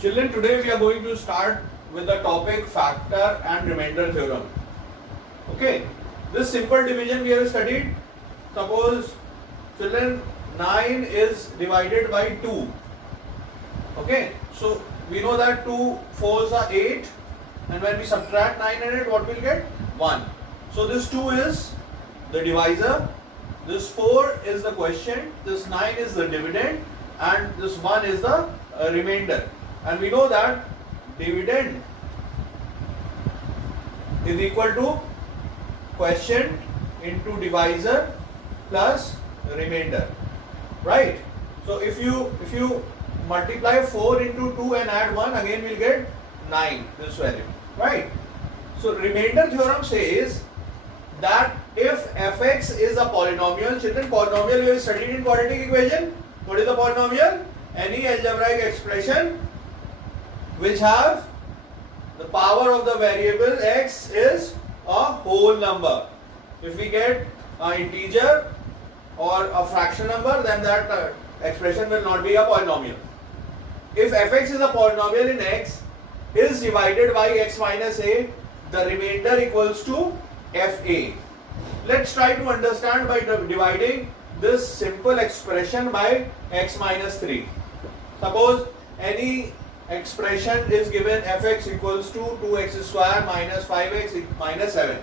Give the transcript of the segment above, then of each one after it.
Children, today we are going to start with the topic factor and remainder theorem. Okay, this simple division we have studied. Suppose children 9 is divided by 2. Okay, so we know that 2 4s are 8, and when we subtract 9 and 8, what we'll get? 1. So this 2 is the divisor, this 4 is the quotient, this 9 is the dividend, and this 1 is the remainder. And we know that dividend is equal to quotient into divisor plus remainder, right? So if you multiply 4 into 2 and add 1, again we'll get 9, this value, right? So remainder theorem says that if fx is a polynomial, children, polynomial we have studied in quadratic equation. What is the polynomial? Any algebraic expression which have the power of the variable x is a whole number. If we get an integer or a fraction number, then that expression will not be a polynomial. If fx is a polynomial in x is divided by x minus a, the remainder equals to fa. Let's try to understand by dividing this simple expression by x minus 3. Suppose any expression is given fx equals to 2x square minus 5x minus 7,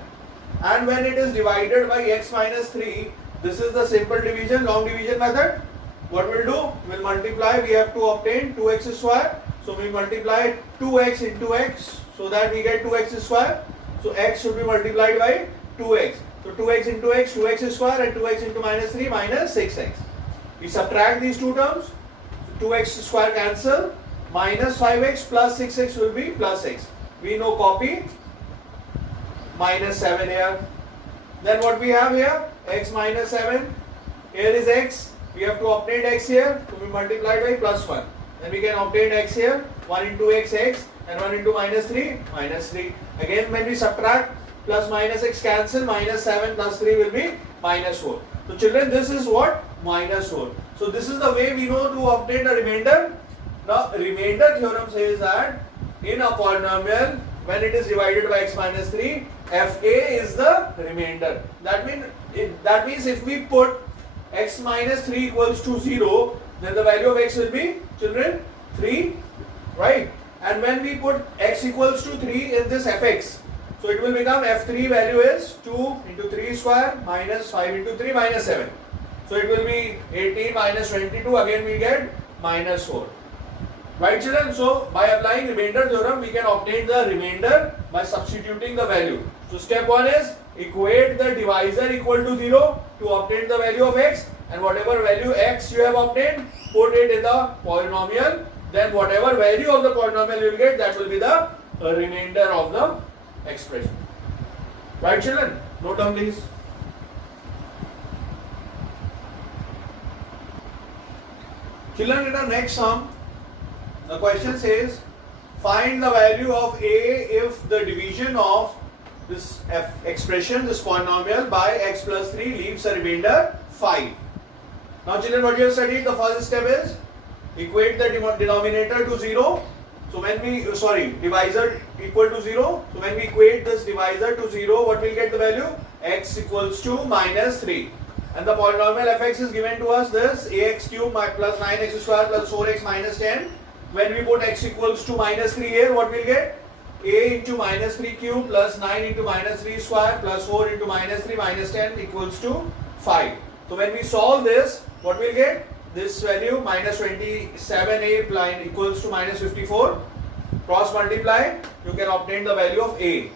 and when it is divided by x minus 3, this is the simple division, long division method. What we'll do, we'll multiply, we have to obtain 2x square, so we multiply 2x into x so that we get 2x square. So x should be multiplied by 2x, so 2x into x, 2x square, and 2x into minus 3 minus 6x. We subtract these two terms, 2x square cancel, minus 5x plus 6x will be plus x. We know copy, minus 7 here. Then what we have here? X minus 7. Here is x. We have to obtain x here. To be multiplied by plus 1. Then we can obtain x here. 1 into x, x. And 1 into minus 3, minus 3. Again when we subtract, plus minus x cancel. Minus 7 plus 3 will be minus 4. So children, this is what? Minus 4. So this is the way we know to obtain the remainder. Now, remainder theorem says that in a polynomial, when it is divided by x minus 3, fa is the remainder. That means if we put x minus 3 equals to 0, then the value of x will be, children, 3, right? And when we put x equals to 3 in this fx, so it will become f3 value is 2 into 3 square minus 5 into 3 minus 7. So it will be 18 minus 22, again we get minus 4. Right children, so by applying remainder theorem we can obtain the remainder by substituting the value. So step 1 is equate the divisor equal to 0 to obtain the value of x, and whatever value x you have obtained, put it in the polynomial, then whatever value of the polynomial you will get, that will be the remainder of the expression. Right children, note down please. Children, in the next sum, the question says, find the value of a if the division of this expression, this polynomial, by x plus 3 leaves a remainder 5. Now children, what you have studied, the first step is equate the denominator to 0. So when we, divisor equal to 0. So when we equate this divisor to 0, what will get the value? X equals to minus 3. And the polynomial fx is given to us this ax cube plus 9x square plus 4x minus 10. When we put x equals to minus 3 here, what we'll get? A into minus 3 cube plus 9 into minus 3 square plus 4 into minus 3 minus 10 equals to 5. So when we solve this, what we'll get? This value minus 27a equals to minus 54. Cross multiply, you can obtain the value of a.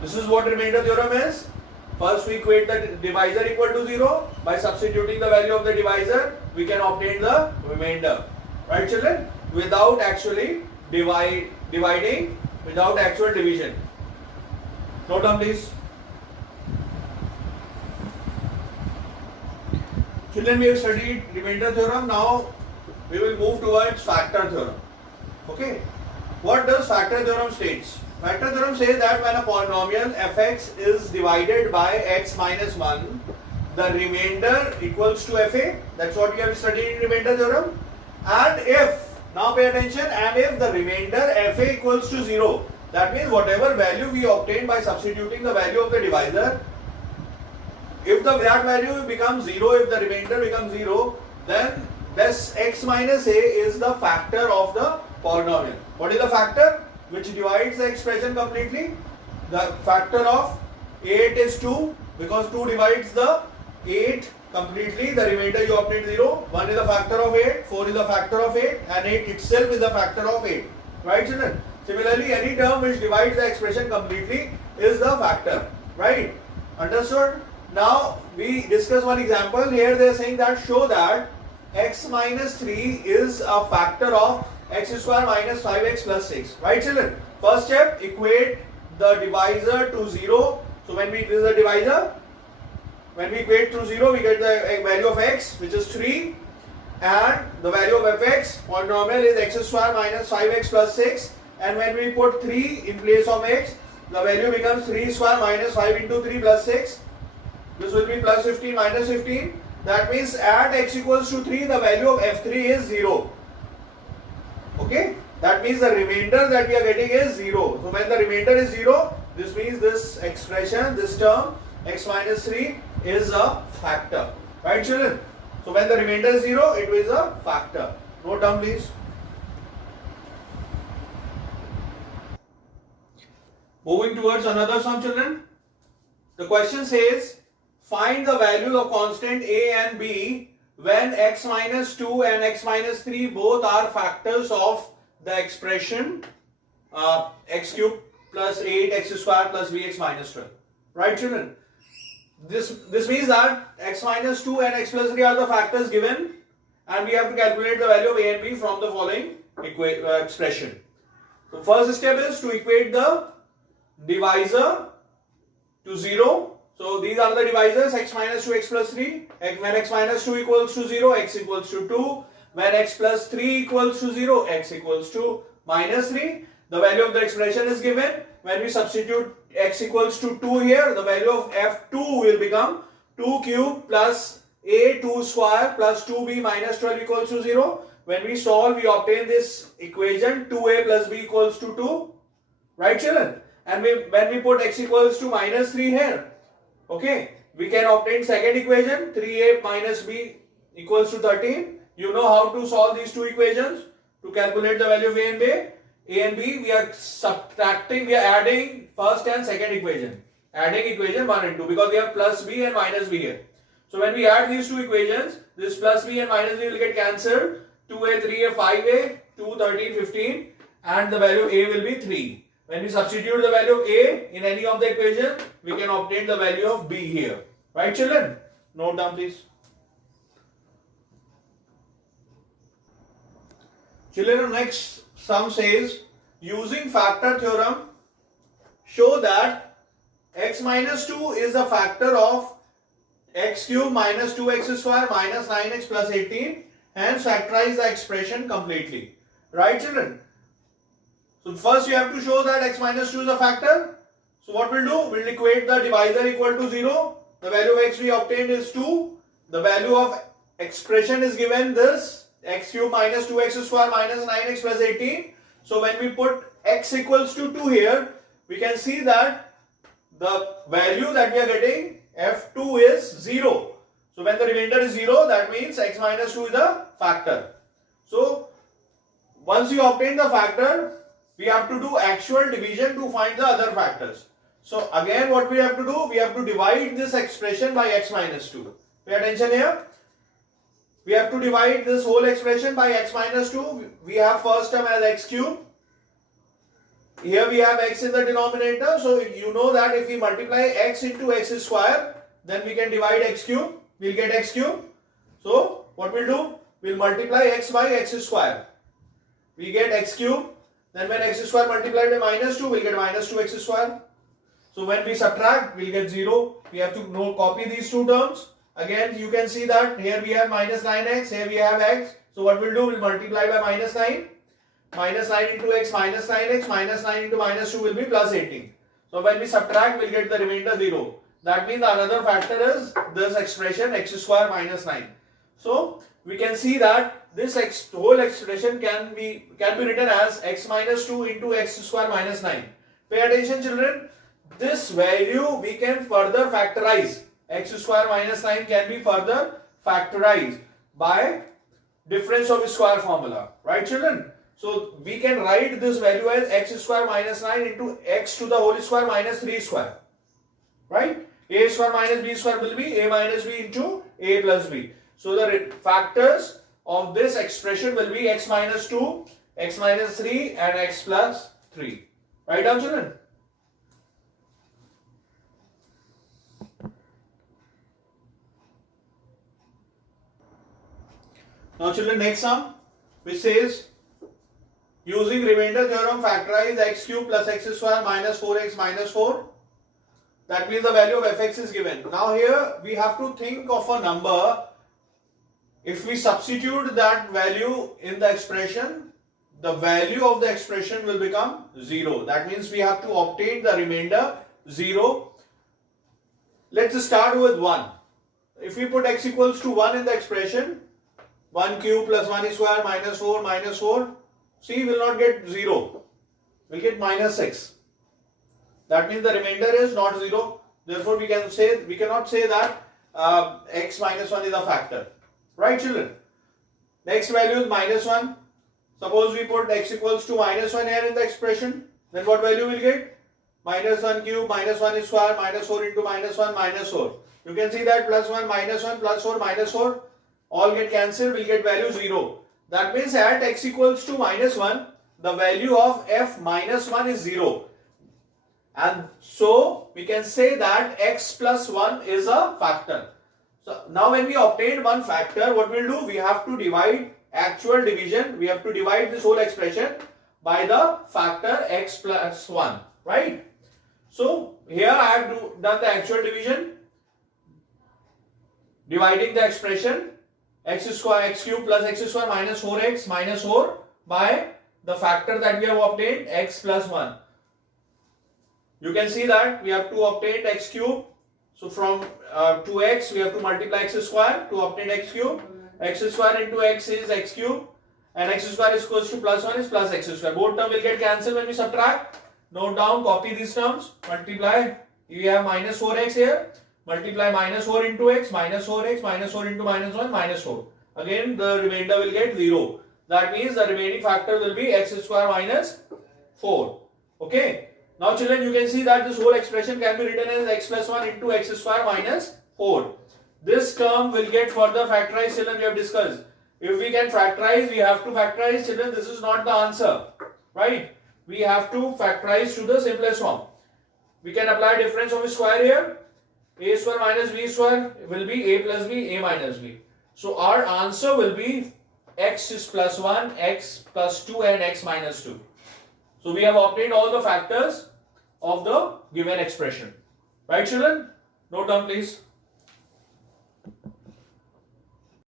This is what remainder theorem is. First we equate the divisor equal to 0. By substituting the value of the divisor, we can obtain the remainder. Right children? Without actually dividing, without actual division. Note down please. Children, we have studied remainder theorem. Now we will move towards factor theorem. Okay. What does factor theorem states? Factor theorem says that when a polynomial fx is divided by x minus 1, the remainder equals to fa. That's what we have studied in remainder theorem. And if Now pay attention, and if the remainder fa equals to 0, that means whatever value we obtained by substituting the value of the divisor, if that value becomes 0, if the remainder becomes 0, then this x minus a is the factor of the polynomial. What is the factor which divides the expression completely? The factor of 8 is 2, because 2 divides the 8 completely, the remainder you obtain 0. 1 is the factor of 8, 4 is the factor of 8, and 8 itself is the factor of 8. Right, children? Similarly, any term which divides the expression completely is the factor. Right? Understood? Now, we discuss one example. Here they are saying that show that x minus 3 is a factor of x square minus 5x plus 6. Right, children? First step, equate the divisor to 0. So, when we do the divisor, when we equate to 0, we get the value of x, which is 3, and the value of fx, polynomial, is x square minus 5x plus 6, and when we put 3 in place of x, the value becomes 3 square minus 5 into 3 plus 6. This will be plus 15 minus 15. That means at x equals to 3, the value of f3 is 0. Okay? That means the remainder that we are getting is 0. So when the remainder is 0, this means this expression, this term, x minus 3 is a factor. Right, children? So when the remainder is 0, it is a factor. Note down, please. Moving towards another sum, children. The question says, find the values of constant a and b when x minus 2 and x minus 3 both are factors of the expression x cube plus 8x square plus bx minus 12. Right, children? This means that x minus 2 and x plus 3 are the factors given, and we have to calculate the value of a and b from the following expression. So first step is to equate the divisor to 0. So these are the divisors, x minus 2, x plus 3. When x minus 2 equals to 0, x equals to 2. When x plus 3 equals to 0, x equals to minus 3. The value of the expression is given. When we substitute x equals to 2 here, the value of f2 will become 2 cube plus a2 square plus 2b minus 12 equals to 0. When we solve, we obtain this equation 2a plus b equals to 2. Right, children? And when we put x equals to minus 3 here, okay, we can obtain second equation 3a minus b equals to 13. You know how to solve these two equations to calculate the value of a and b. A and b, we are subtracting, we are adding first and second equation. Adding equation 1 and 2 because we have plus b and minus b here. So when we add these two equations, this plus b and minus b will get cancelled. 2a, 3a, 5a, 2, 13, 15, and the value of a will be 3. When we substitute the value of a in any of the equation, we can obtain the value of b here. Right, children? Note down, please. Children, next sum says, using factor theorem, show that x minus 2 is a factor of x cube minus 2x square minus 9x plus 18, hence factorize the expression completely. Right, children? So first you have to show that x minus 2 is a factor. So what we'll do? We'll equate the divisor equal to 0. The value of x we obtained is 2. The value of expression is given this x cube minus 2x square minus 9x plus 18. So when we put x equals to 2 here, we can see that the value that we are getting f2 is 0. So when the remainder is 0, that means x minus 2 is a factor. So once you obtain the factor, we have to do actual division to find the other factors. So again what we have to do, we have to divide this expression by x minus 2. Pay attention here. We have to divide this whole expression by x minus 2. We have first term as x cube. Here we have x in the denominator. So you know that if we multiply x into x square, then we can divide x cube. We'll get x cube. So what we'll do? We'll multiply x by x square. We get x cube. Then when x square multiplied by minus 2, we'll get minus 2x square. So when we subtract, we'll get 0. We have to copy these two terms. Again, you can see that here we have minus 9x, here we have x. So what we'll do, we'll multiply by minus 9. Minus 9 into x minus 9x, minus 9 into minus 2 will be plus 18. So when we subtract, we'll get the remainder 0. That means another factor is this expression x square minus 9. So we can see that this whole expression can be written as x minus 2 into x square minus 9. Pay attention children, this value we can further factorize. X square minus 9 can be further factorized by difference of square formula, right children? So we can write this value as x square minus 9 into x to the whole square minus 3 square, right? A square minus b square will be a minus b into a plus b. So the factors of this expression will be x minus 2, x minus 3 and x plus 3. Right down children? Now children, next sum which says using remainder theorem factorize x cube plus x square minus 4x minus 4. That means the value of fx is given. Now here we have to think of a number. If we substitute that value in the expression, the value of the expression will become 0. That means we have to obtain the remainder 0. Let's start with 1. If we put x equals to 1 in the expression, 1 cube plus 1 square minus 4, see, we will not get 0. We will get minus 6. That means the remainder is not 0. Therefore, we cannot say that x minus 1 is a factor. Right children? Next value is minus 1. Suppose we put x equals to minus 1 here in the expression. Then what value will get? Minus 1 cube minus 1 square minus 4 into minus 1 minus 4. You can see that plus 1 plus 4 minus 4 all get cancelled, will get value 0. That means at x equals to minus 1, the value of f minus 1 is 0. And so we can say that x plus 1 is a factor. So now when we obtain one factor, what we'll do? We have to divide actual division. We have to divide this whole expression by the factor x plus 1. Right? So here I have done the actual division. Dividing the expression x cube plus x square minus 4x minus 4 by the factor that we have obtained x plus 1. You can see that we have to obtain x cube. So from 2x we have to multiply x square to obtain x cube. X square into x is x cube and x square is equals to plus 1 is plus x square. Both terms will get cancelled when we subtract. Note down, copy these terms, multiply. We have minus 4x here. Multiply minus 4 into x, minus 4x, minus 4 into minus 1, minus 4. Again, the remainder will get 0. That means the remaining factor will be x square minus 4. Okay. Now children, you can see that this whole expression can be written as x plus 1 into x square minus 4. This term will get further factorized, children, we have discussed. If we can factorize, we have to factorize, children. This is not the answer. Right? We have to factorize to the simplest form. We can apply difference of square here. A square minus b square will be a plus b, a minus b. So our answer will be x is plus 1, x plus 2 and x minus 2. So we have obtained all the factors of the given expression. Right children? Note down please.